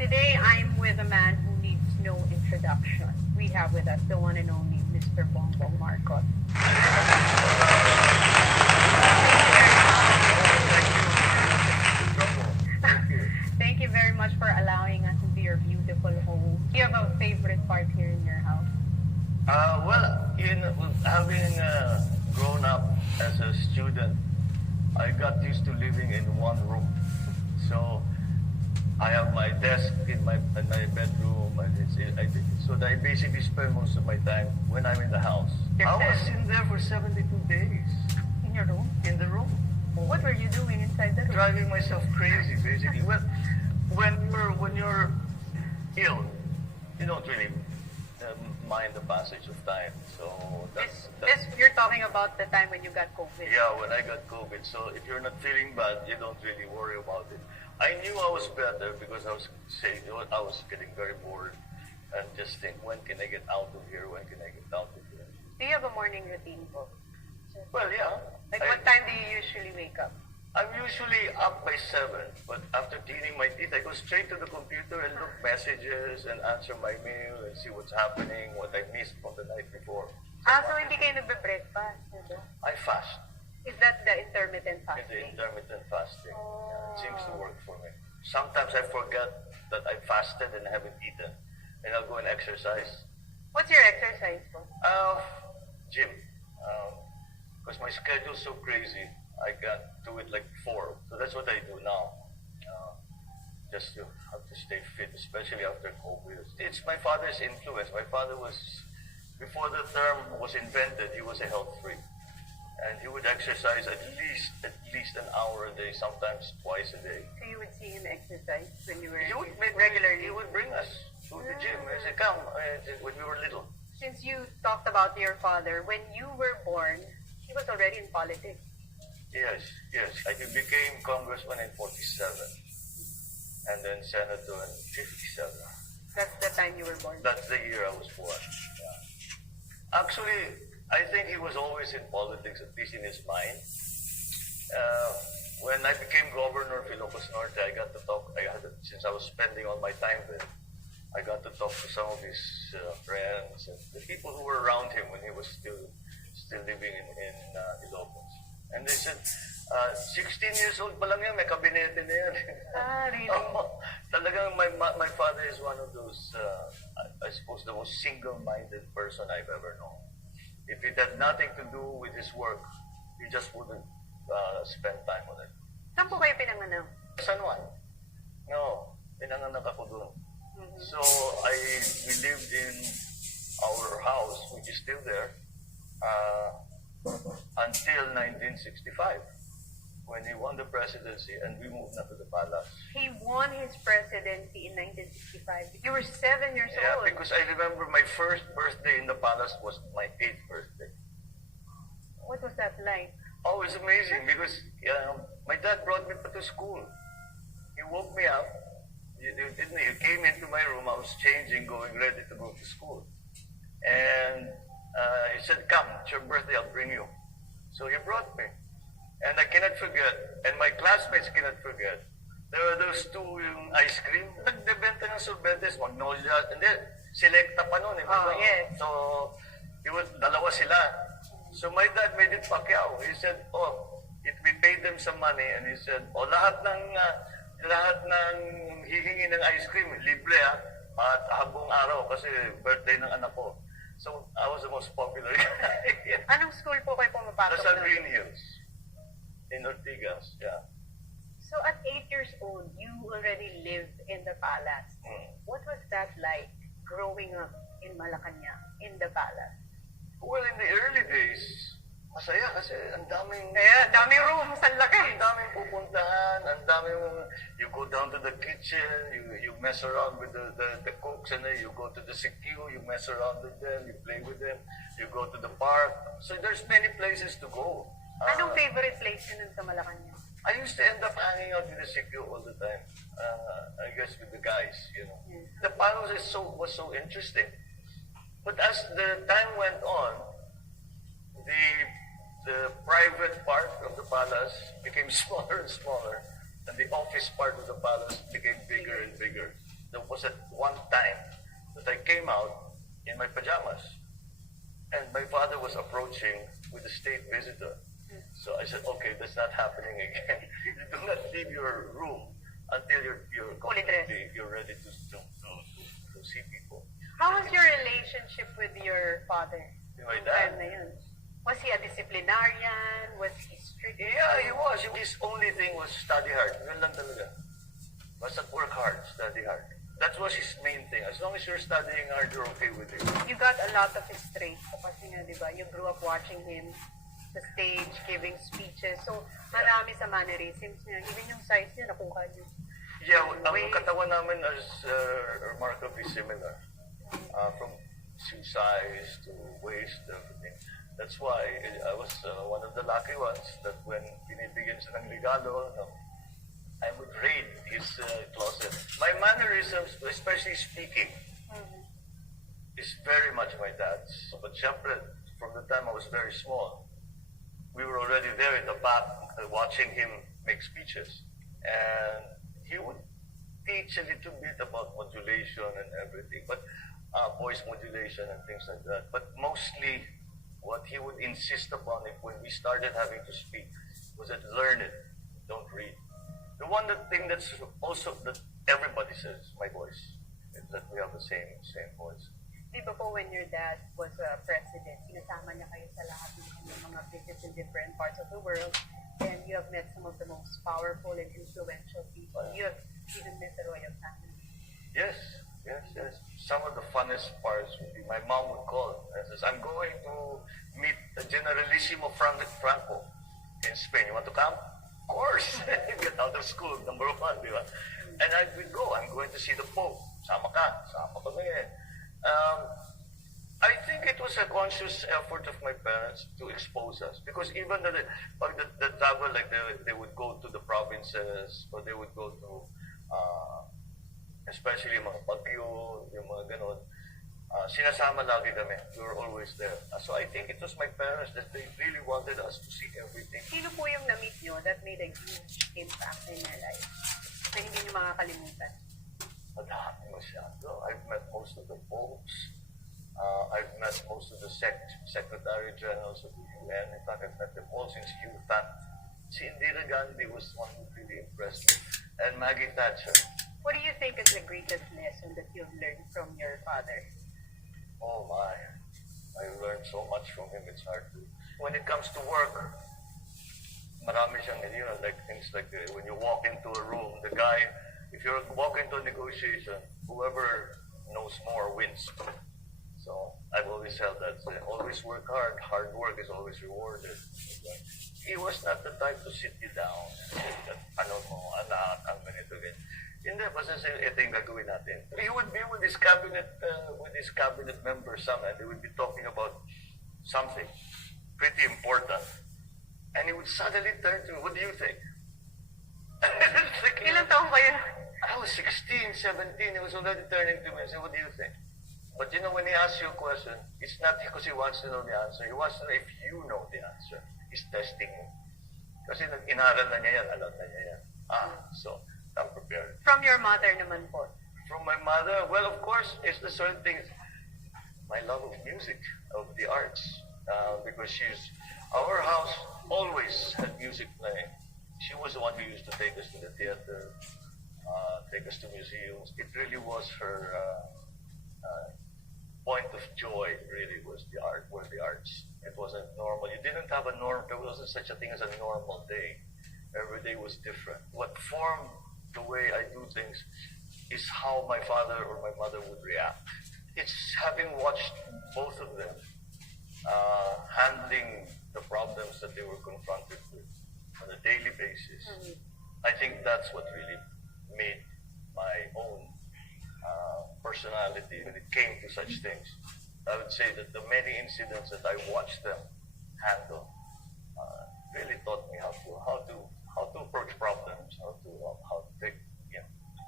Today, I'm with a man who needs no introduction. We have with us the one and only Mr. Bongbong Marcos. Thank you very much for allowing us into your beautiful home. Do you have a favorite part here in your house? Having grown up as a student, I got used to living in one room. So I have my desk in my bedroom, so that I basically spend most of my time when I'm in the house. I was in there for 72 days. In your room? In the room. What were you doing inside the room? Driving myself crazy, basically. Well, when you're ill, you don't really mind the passage of time. So You're talking about the time when you got COVID. Yeah, when I got COVID. So if you're not feeling bad, you don't really worry about it. I knew I was better because I was saying I was getting very bored and just think, when can I get out of here? When can I get out of here? Do you have a morning routine, po? Well, yeah. What time do you usually wake up? I'm usually up by 7, but after cleaning my teeth, I go straight to the computer and look messages and answer my mail and see what's happening, what I missed from the night before. So hindi kayo nagbe-breakfast? I fast. Is that the intermittent In the fasting? intermittent fasting. Yeah, it seems to work for me. Sometimes I forget that I fasted and I haven't eaten. And I'll go and exercise. What's your exercise, po? Gym. Because my schedule's so crazy, I can't do it like before. So that's what I do now. Just to have to stay fit, especially after COVID. It's my father's influence. My father was, before the term was invented, he was a health freak. And he would exercise at least an hour a day, sometimes twice a day. So you would see him exercise when you were regularly. He would bring us to the gym. He said, come, when we were little. Since you talked about your father, when you were born, he was already in politics. Yes. I became congressman in 47. And then senator in 57. That's the time you were born? That's the year I was born. Yeah. Actually, I think he was always in politics, at least in his mind. When I became governor of Ilocos Norte, since I was spending all my time there, I got to talk to some of his friends and the people who were around him when he was still living in Ilocos. And they said, 16 years old pa lang yan, may kabinete na yan. Really? Talagang my father is one of those, I suppose, the most single-minded person I've ever known. If it had nothing to do with his work, he just wouldn't spend time on it. Saan po kayo pinanganak? San Juan? No, pinanganak ako doon. Mm-hmm. So we lived in our house, which is still there, until 1965, when he won the presidency and we moved na to the palace. He won his presidency in 1965. You were 7 years old. Yeah, because I remember my first birthday in the palace was my 8th birthday. What was that like? Oh, it was amazing because my dad brought me to school. He woke me up. He came into my room. I was changing, going ready to go to school. And he said, come, it's your birthday, I'll bring you. So he brought me. And I cannot forget, and my classmates cannot forget, there were those two yung ice cream. Nagbebenta ng sorbetes, Magnolia, and then Selecta pa nun. Yes. So, dalawa sila. So my dad made it Pacquiao. He said, we paid them some money, and he said, lahat ng hihingi ng ice cream, libre at habong araw kasi birthday ng anak ko. So, I was the most popular guy. Anong school po kayo pumapasok? Nasa Green Hills. In Ortigas, yeah. So, at 8 years old, you already lived in the palace. What was that like, growing up in Malacanang, in the palace? Well, in the early days, masaya kasi ang daming rooms, ang laki. Ang daming pupuntahan, you go down to the kitchen, you mess around with the cooks, and then you go to the CQ, you mess around with them, you play with them, you go to the park. So there's many places to go. Anong favorite place yun sa Malacanang? I used to end up hanging out with the CQ all the time. I guess with the guys, you know. The palace was so interesting. But as the time went on, the private part of the palace became smaller and smaller, and the office part of the palace became bigger and bigger. there was at one time that I came out in my pajamas, and my father was approaching with a state visitor. So I said, okay, that's not happening again. You do not leave your room until you're completely, you're ready to see people. How was your relationship with your father? My Nung dad? time na yun? Was he a disciplinarian? Was he strict? Yeah, he was. His only thing was study hard. Yun lang talaga. Basta work hard, study hard. That was his main thing. As long as you're studying hard, you're okay with it. You got a lot of his traits po kasi nga, di ba? You grew up watching him sa stage, giving speeches. So, marami sa mannerisms niya. Even yung size niya, nakuha niyo. Yeah, ang katawan namin is remarkably similar. From shoe size to waist, everything. That's why I was one of the lucky ones that when binibigyan siya ng regalo, I would raid his closet. My mannerisms, especially speaking, is very much my dad's. But syempre, from the time I was very small, we were already there in the back watching him make speeches. And he would teach a little bit about modulation and everything, but voice modulation and things like that. But mostly, what he would insist upon when we started having to speak was that learn it, don't read. The thing that's also that everybody says, my voice, is that we have the same voice. Di ba po when your dad was president, sinasama niya kayo sa lahat ng mga visits in different parts of the world, and you have met some of the most powerful and influential people. You have even met the royal family. Yes. Some of the funnest parts would be my mom would call and says, I'm going to meet the Generalissimo Franco in Spain. You want to come? Of course. Get out of school, number one, di ba? And I would go. I'm going to see the Pope. Sama kami. I think it was a conscious effort of my parents to expose us. Because even the travel, like they would go to the provinces, or they would go to especially yung mga bagyo, yung mga ganon, sinasama lagi kami. We were always there. So I think it was my parents that they really wanted us to see everything. Sino po yung na-meet nyo that made a huge impact in your life na hindi nyo makakalimutan? Madami masyado. I've met most of the popes. I've met most of the secretary generals of the UN. In fact, I've met them all since youth. Si Indira Gandhi was one who really impressed me. And Maggie Thatcher. What do you think is the greatest lesson that you've learned from your father? Oh my, I learned so much from him, it's hard to. When it comes to work, marami siyang, like things like when you walk into a room, the guy, if you walk into a negotiation, whoever knows more wins. So I've always held that. Always work hard. Hard work is always rewarded. He was not the type to sit you down and say that, anak, ang ganito, ganito. Hindi, basta ito yung gagawin natin. He would be with his cabinet members and they would be talking about something pretty important. And he would suddenly turn to me, what do you think? Ilang taong ba yun? I was 16, 17, he was already turning to me and said, what do you think? But when he asks you a question, it's not because he wants to know the answer. He wants to know if you know the answer. He's testing you. Kasi inaral na niya yan, alam na niya yan. So, I'm prepared. From your mother naman po? From my mother, well, of course, it's the certain things. My love of music, of the arts, because our house always had music playing. She was the one who used to take us to the theater, take us to museums. It really was her point of joy, really, were the arts. It wasn't normal. You didn't have a norm. There wasn't such a thing as a normal day. Every day was different. What formed the way I do things is how my father or my mother would react. It's having watched both of them handling the problems that they were confronted with on a daily basis. I think that's what really made my own personality when it came to such things. I would say that the many incidents that I watched them handle really taught me how to approach problems, how to take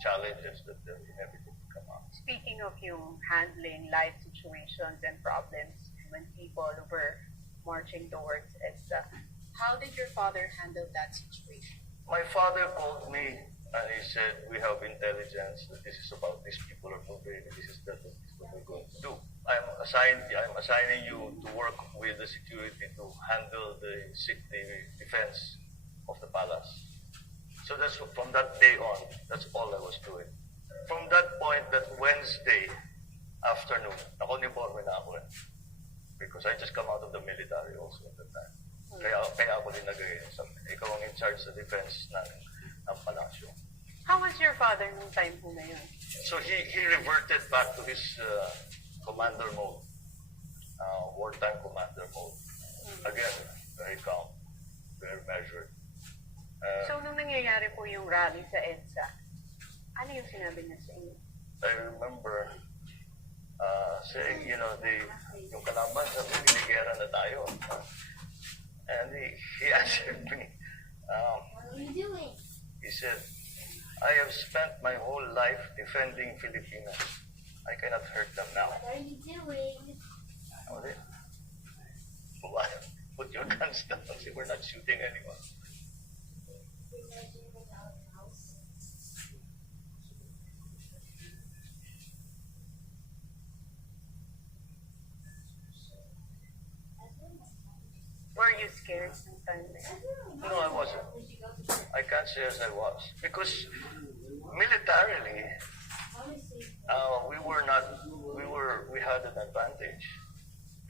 challenges that inevitably come up. Speaking of yung handling life situations and problems when people were marching towards EDSA, how did your father handle that situation? My father called me And he said, we have intelligence that this is about these people are moving, and this is that, this is what we're going to do. I'm assigning you to work with the security to handle the defense of the palace. So that's from that day on, that's all I was doing. From that point, that Wednesday afternoon, naka-uniforme na ako because I just come out of the military also at the time. Kaya ako dinagay sa ikaw ang in charge sa defense ng palasyo. How was your father nung time po na yun? So he reverted back to his commander mode, wartime commander mode. Again, very calm, very measured. So nung nangyayari po yung rally sa EDSA, ano yung sinabi niya sa inyo? I remember saying, you know, yung kalaban sabi, binigera na tayo. And he answered me. What are you doing? He said, I have spent my whole life defending Filipinos. I cannot hurt them now. What are you doing? Put your guns down. See, we're not shooting anyone. Were you scared sometimes? No, I wasn't. I can't say as I was. Because militarily, we had an advantage.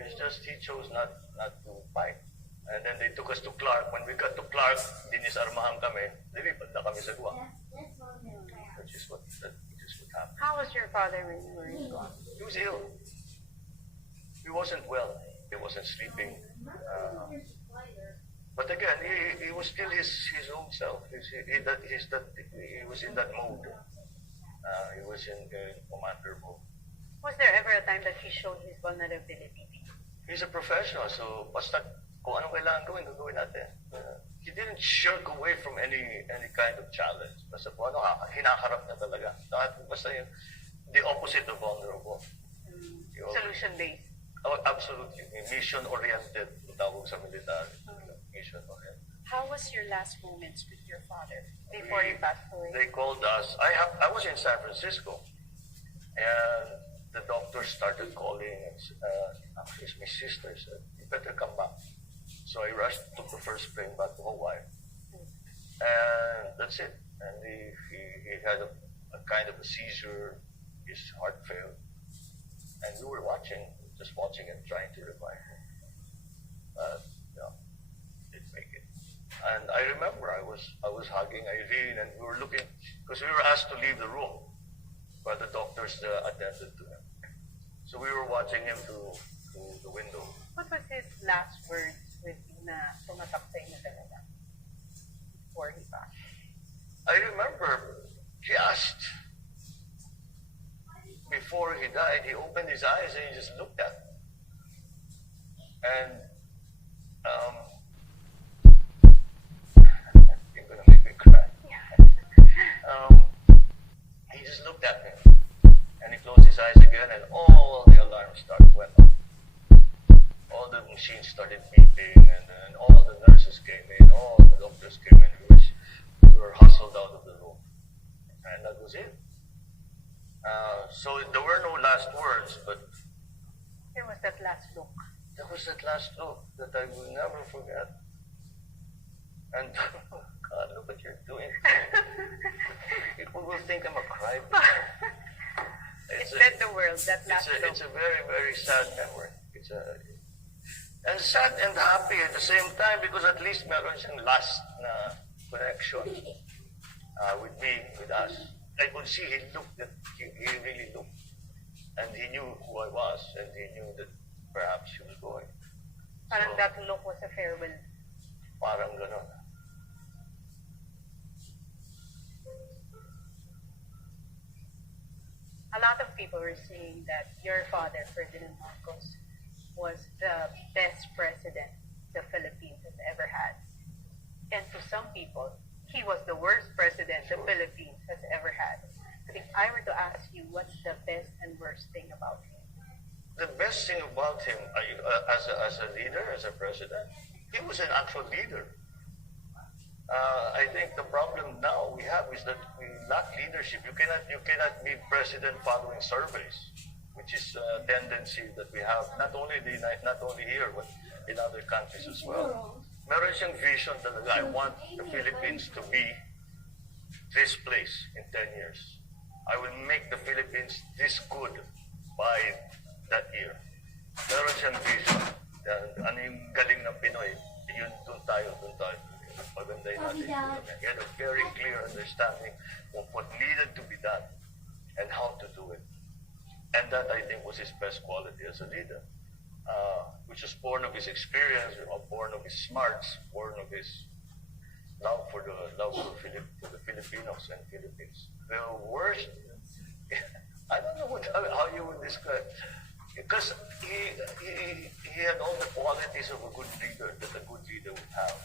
It's just he chose not to fight. And then they took us to Clark. When we got to Clark, dinisarmahan kami. Lilipad na kami sa Guam. Which is what happened. How was your father when you were in Guam? He was ill. He wasn't well. He wasn't sleeping. But again, he was still his own self. He was in that mode. He was in commander mode. Was there ever a time that he showed his vulnerability? He's a professional, so basta kung anong kailangan gagawin natin. He didn't shirk away from any kind of challenge. Basta kung ano, hinaharap niya talaga. Basta yung the opposite of vulnerable. Solution-based. Oh, absolutely. Mission-oriented, tawag sa military. Mission-oriented. How was your last moments with your father? Before he passed away? They called us. I was in San Francisco, and the doctor started calling. Actually, my sister said, "You better come back." So I rushed, took the first plane back to Hawaii, and that's it. And he had a kind of a seizure. His heart failed, and we were just watching him, trying to revive him. Didn't make it. And I remember I was hugging Irene, and we were looking because we were asked to leave the room, but the doctors attended to him. So we were watching him through the window. What was his last words with you na tumatak sa inyo talaga before he passed? I remember he asked before he died. He opened his eyes and he just looked at me. And you're gonna make me cry. He just looked at me, and he closed his eyes again, and all the alarms went off. All the machines started beeping, and then all the nurses came in, all the doctors came in. We were hustled out of the room, and that was it. So there were no last words, but There was that last look. there was that last look that I will never forget. And God, look what you're doing. People will think I'm a crybaby. It said the world, that last look. It's a very, very sad memory. And sad and happy at the same time because at least meron siyang last na connection with me, with us. I could see he really looked. And he knew who I was, and he knew that perhaps he was going. Parang that look was a farewell. Parang ganon. A lot of people were saying that your father, Ferdinand Marcos, was the best president the Philippines has ever had. And to some people, he was the worst president the Philippines has ever had. But if I were to ask you, what's the best and worst thing about him? The best thing about him as a leader, as a president, he was an actual leader. I think the problem now we have is that we lack leadership. You cannot be president following surveys, which is a tendency that we have not only here but in other countries as well. Meron siyang vision talaga. I want the Philippines to be this place in 10 years. I will make the Philippines this good by that year. Meron siyang vision. Ano yung galing ng Pinoy? Yun, doon tayo. Pagandahin natin. He had a very clear understanding of what needed to be done and how to do it. And that, I think, was his best quality as a leader, which was born of his experience, born of his smarts, born of his love for the Filipinos and Philippines. The worst, I don't know how you would describe, because he had all the qualities of a good leader that a good leader would have,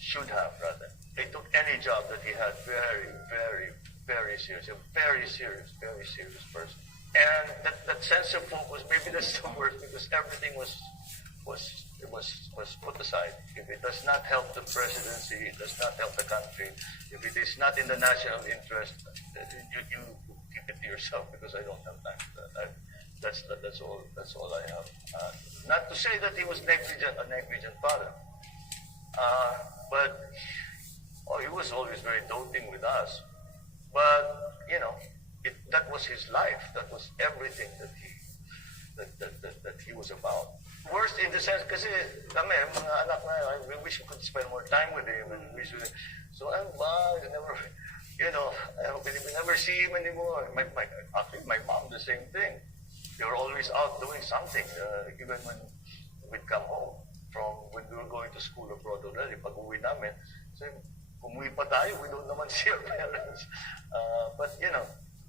should have rather. He took any job that he had very, very, very serious, a very serious person. And that sense of focus, maybe that's the worst, because everything was put aside. If it does not help the presidency, it does not help the country. If it is not in the national interest, you keep it to yourself, because I don't have time for that. That's all I have. Not to say that he was a negligent father, but he was always very doting with us. But that was his life. That was everything that he was about. Worst in the sense, kasi kami, mga anak na, we wish we could spend more time with him, and so I'm never, we never see him anymore. Actually, my mom, the same thing. They were always out doing something, even when we'd come home from when we were going to school abroad already. Pag uwi namin, so umuwi pa tayo, we don't naman see our parents. But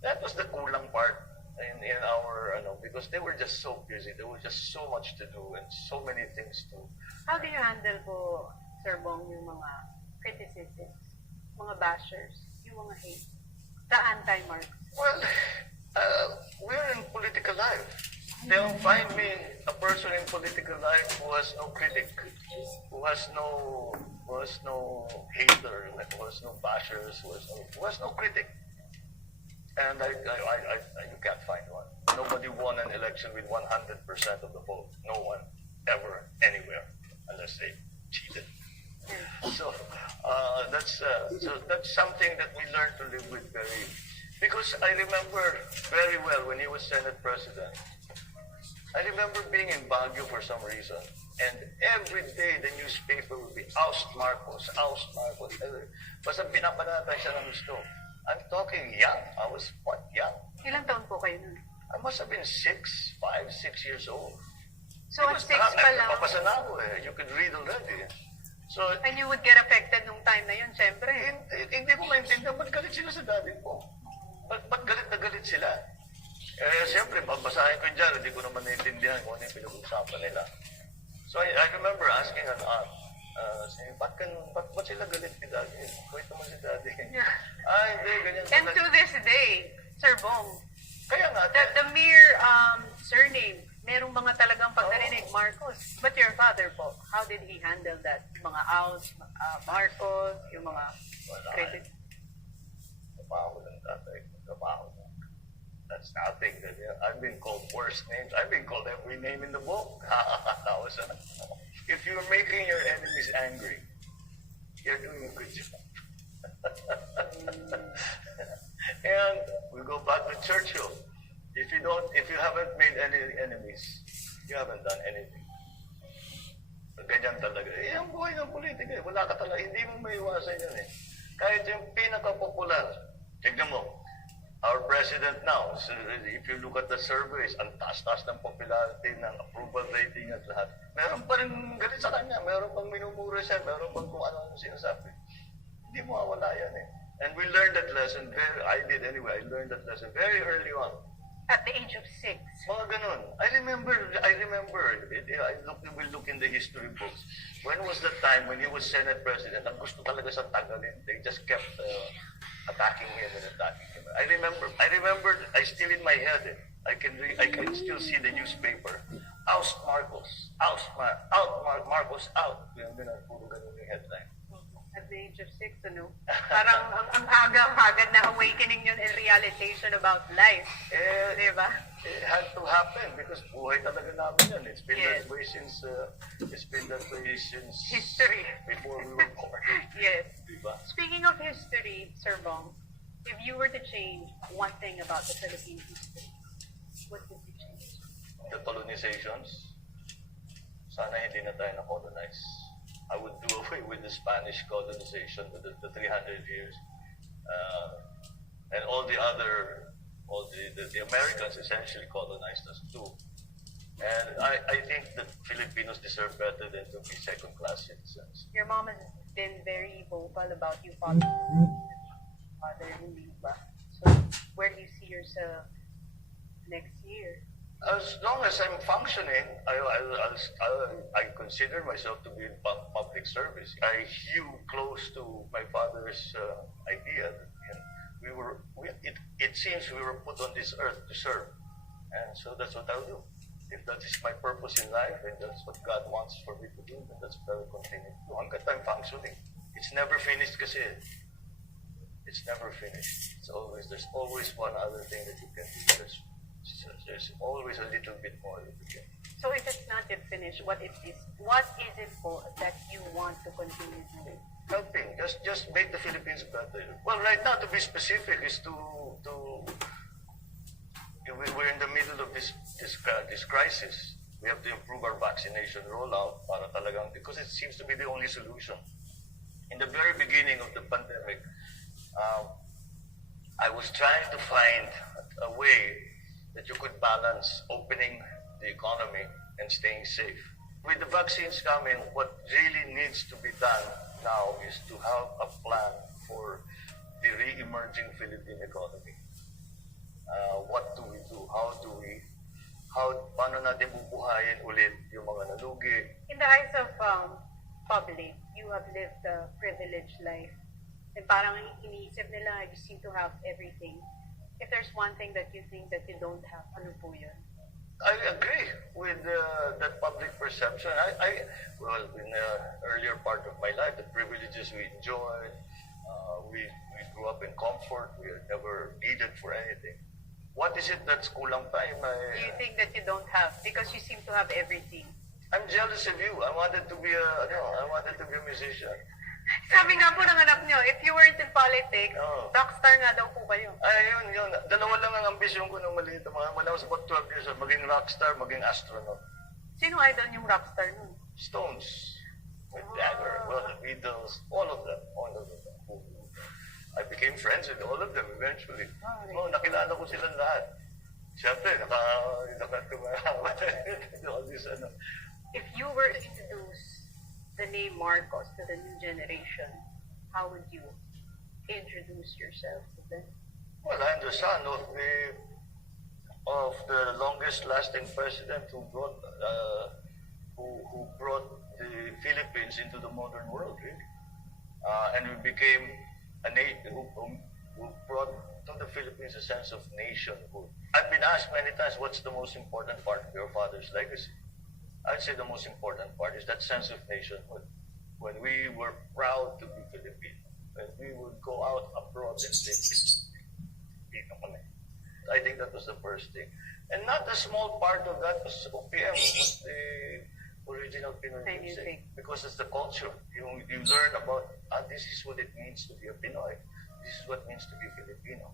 that was the kulang part in our, because they were just so busy. There was just so much to do and so many things to. How do you handle po, Sir Bong, yung mga criticisms, mga bashers, yung mga hate, the anti-Marcos? Well, we're in political life. They'll find me a person in political life who has no critic, who has no hater, who has no bashers, who has no critic. And you can't find one. Nobody won an election with 100% of the vote. No one, ever, anywhere, unless they cheated. So that's something that we learned to live with very. Because I remember very well when he was Senate President. I remember being in Baguio for some reason, and every day the newspaper would be oust Marcos, oust Marcos. Basta pinapanatay siya ng gusto. I'm talking young. I was quite young. Ilang taon po kayo nun? I must have been 6 years old. So at 6 pa lang. Papasa na ako eh. You could read already. So, and you would get affected nung time na yun, syempre. Hindi ko maintindihan, ba't galit sila sa daddy ko? Ba't galit na galit sila? Siyempre, babasahin ko dyan, hindi ko naman naintindihan kung ano yung pinag-usapan nila. So, I remember asking an aunt, saying, ba't sila galit ni daddy? Wait naman si daddy. Hindi, ganyan. And to this day, Sir Bong, kaya nga, the mere surname, merong mga talagang pagkarinig, Marcos. But your father po, how did he handle that? Mga outs, Marcos, yung mga credit? Trabaho ng tatay. Trabaho. That's nothing. I've been called worse names. I've been called every name in the book. If you're making your enemies angry, you're doing a good job. And we go back to Churchill. If you haven't made any enemies, you haven't done anything. Ganyan talaga. Ang buhay ng politika, wala ka talaga, hindi mo maiwasan yan eh. Kahit yung pinaka-popular, tignan mo, our president now, so if you look at the surveys, ang taas-taas ng popularity, ng approval rating at lahat, meron pa rin galit sa kanya, meron pang minumura siya, meron pang kung ano sinasabi. Hindi mo mawala yan eh. And we learned that lesson, I did anyway, I learned that lesson very early on. At the age of 6. Mga ganun. I remember, we look in the history books. When was the time when he was Senate President, ang gusto talaga sa tagalin, they just kept attacking him and attacking him. I remember, I still in my head, I can still see the newspaper. Oust Marcos, out Marcos, out. Yung puro ganun yung headline. at the age of 6, ano? Parang ang aga-agad na awakening yun and realization about life. Di ba? It had to happen because buhay talaga namin yun. It's been Yes. that way since History. before we were born. Yes. Diba? Speaking of history, Sir Bong, if you were to change one thing about the Philippine history, what would you change? The colonizations, sana hindi na tayo na-colonize. I would do away with the Spanish colonization, the 300 years. And all the Americans essentially colonized us too. And I think that Filipinos deserve better than to be second-class citizens. Your mom has been very vocal about you following father in Liba. So where do you see yourself next year? As long as I'm functioning, I consider myself to be in public service. I hew close to my father's idea. And it seems we were put on this earth to serve. And so that's what I'll do. If that is my purpose in life, and that's what God wants for me to do, then that's what I will continue to do. Hanggat I'm functioning. It's never finished kasi. It's never finished. There's always one other thing that you can do. There's always a little bit more that you can. So if it's not yet finished, what is it for that you want to continue doing? Helping, just make the Philippines better. Well, right now, to be specific, is we're in the middle of this crisis. We have to improve our vaccination rollout para talagang, because it seems to be the only solution. In the very beginning of the pandemic, I was trying to find a way that you could balance opening the economy and staying safe. With the vaccines coming, what really needs to be done now is to have a plan for the re-emerging Philippine economy. What do we do? Paano natin bubuhayin ulit yung mga nalugi? In the eyes of public, you have lived a privileged life. And parang iniisip nila, you seem to have everything. If there's one thing that you think that you don't have, ano po yun? I agree with that public perception. Well, in the earlier part of my life, the privileges we enjoyed, we grew up in comfort. We were never needed for anything. What is it that's kulang pa in my... Do you think that you don't have? Because you seem to have everything. I'm jealous of you. I wanted to be a musician. Sabi nga po ng anak nyo, if you weren't in politics, rockstar nga daw po kayo. Ay, yun. Dalawa lang ang ambisyon ko nung maliit. When I was about 12 years old, maging rockstar, maging astronaut. Sino idol yung rockstar nun? Stones, with Dagger, well, the Beatles, all of them. I became friends with all of them eventually. Nakilala ko silang lahat. Siyempre, all this, If you were to introduce the name Marcos to the new generation, how would you introduce yourself to them? Well, I'm the son of the longest-lasting president who brought the Philippines into the modern world, really. And we became a nation who brought to the Philippines a sense of nationhood. I've been asked many times, what's the most important part of your father's legacy? I'd say the most important part is that sense of nationhood. When we were proud to be Filipino, when we would go out abroad and say, Filipino kami. I think that was the first thing. And not a small part of that was OPM, was the original Pinoy music. Because it's the culture. You learn about, this is what it means to be a Pinoy. This is what it means to be Filipino.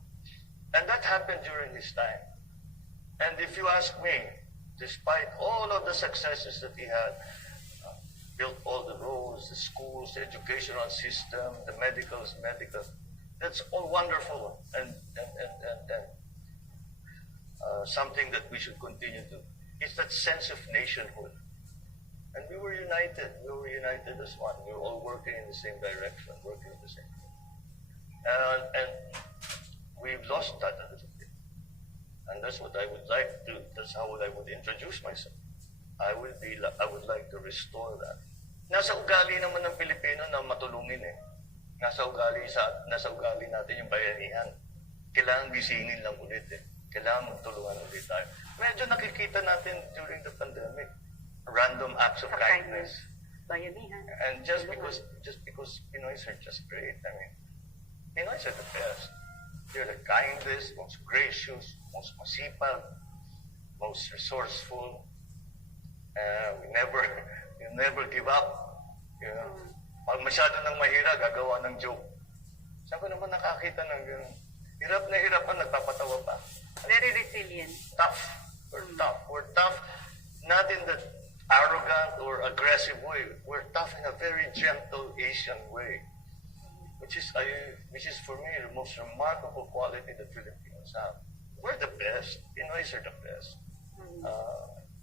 And that happened during his time. And if you ask me, despite all of the successes that he had, built all the roads, the schools, the educational system, the medical, that's all wonderful and something that we should continue to. It's that sense of nationhood. And we were united. We were united as one. We were all working in the same direction, working in the same thing. And we've lost that a little bit. And that's what I would like to, that's how I would introduce myself. I would like to restore that. Nasa ugali naman ng Pilipino na matulungin eh. Nasa ugali natin yung bayanihan. Kailangan gisingin lang ulit eh. Kailangan magtulungan ulit tayo. Medyo nakikita natin during the pandemic, random acts of kindness. bayanihan. And just because Pinoys are just great. I mean, Pinoys are the best. They're the kindest, most gracious, most masipag, most resourceful. We never give up. You know? Pag masyado nang mahirap, gagawa ng joke. Saan ko naman nakakita ng gano'n? Hirap na hirap ka, nagpapatawa pa. Very resilient. Tough. We're tough. We're tough, not in the arrogant or aggressive way. We're tough in a very gentle Asian way, which is for me the most remarkable quality that Filipinos have. We're the best. Pinoys are the best.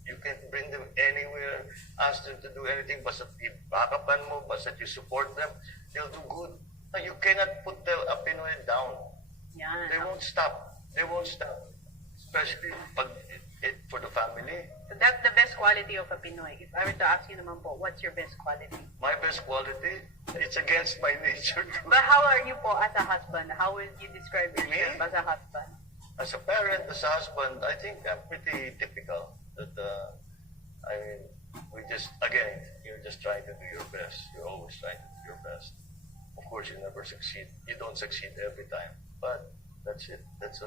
You can bring them anywhere, ask them to do anything, basta ibakapan mo, basta you support them, they'll do good. Now, you cannot put a Pinoy down. Yan. They won't stop. They won't stop. Especially for the family. So that's the best quality of a Pinoy. If I were to ask you naman po, what's your best quality? My best quality, it's against my nature. But how are you po as a husband? How will you describe yourself Me? as a husband? As a parent, as a husband, I think I'm pretty typical. That I mean, you're just trying to do your best. You're always trying to do your best. Of course, you never succeed. You don't succeed every time, but that's it. That's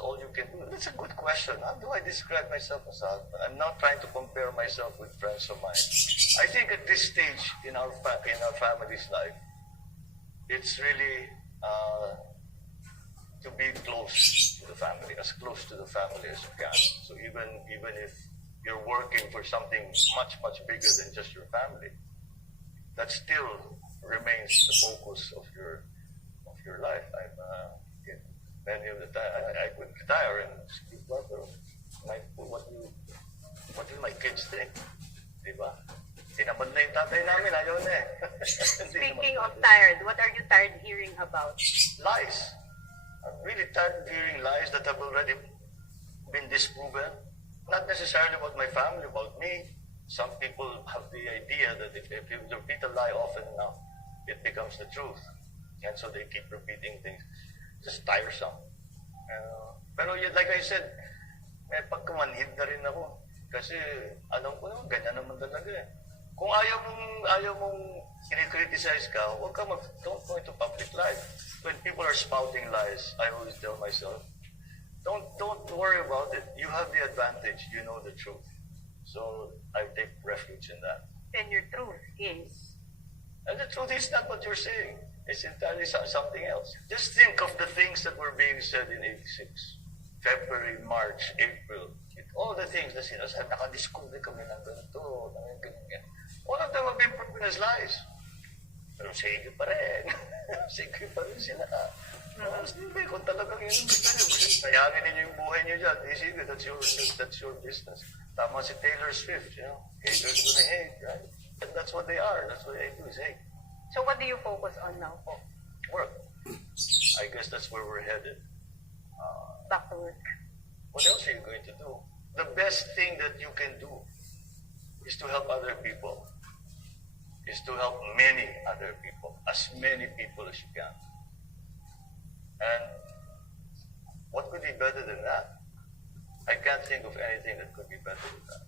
all you can do. That's a good question. How do I describe myself as a husband? I'm not trying to compare myself with friends of mine. I think at this stage in our family's life, it's really to be close to the family, as close to the family as you can. So even if you're working for something much bigger than just your family, that still remains the focus of your life. Many of the time I could retire and sleep well. What will my kids think? Diba? Tinamad na yung tatay namin, ayaw na eh. Speaking of tired, what are you tired hearing about? Lies. I'm really tired of hearing lies that have already been disproven. Not necessarily about my family, about me. Some people have the idea that if you repeat a lie often enough, it becomes the truth. And so they keep repeating things. Just tiresome. Pero like I said, may pagkamanhid na rin ako. Kasi alam ko naman, ganyan naman talaga eh. Kung ayaw mong i-criticize ka, don't go into public life. When people are spouting lies, I always tell myself, don't worry about it. You have the advantage. You know the truth. So I take refuge in that. And your truth is? And the truth is not what you're saying. It's entirely something else. Just think of the things that were being said in 86. February, March, April. All the things na sinasabi, nakadiscover kami ng ganito, ng ganyan. All of them have been proven as lies. Pero sige pa rin. Sige pa rin sila. Sige, kung talagang yun gusto nyo, sayangin ninyo yung buhay nyo dyan. Sige, that's your business. Tama si Taylor Swift, you know. Haters gonna hate, right? And that's what they are. That's what they do, is hate. So what do you focus on now po? Work. I guess that's where we're headed. Back to work. What else are you going to do? The best thing that you can do is to help other people. Is to help many other people. As many people as you can. And what could be better than that? I can't think of anything that could be better than that.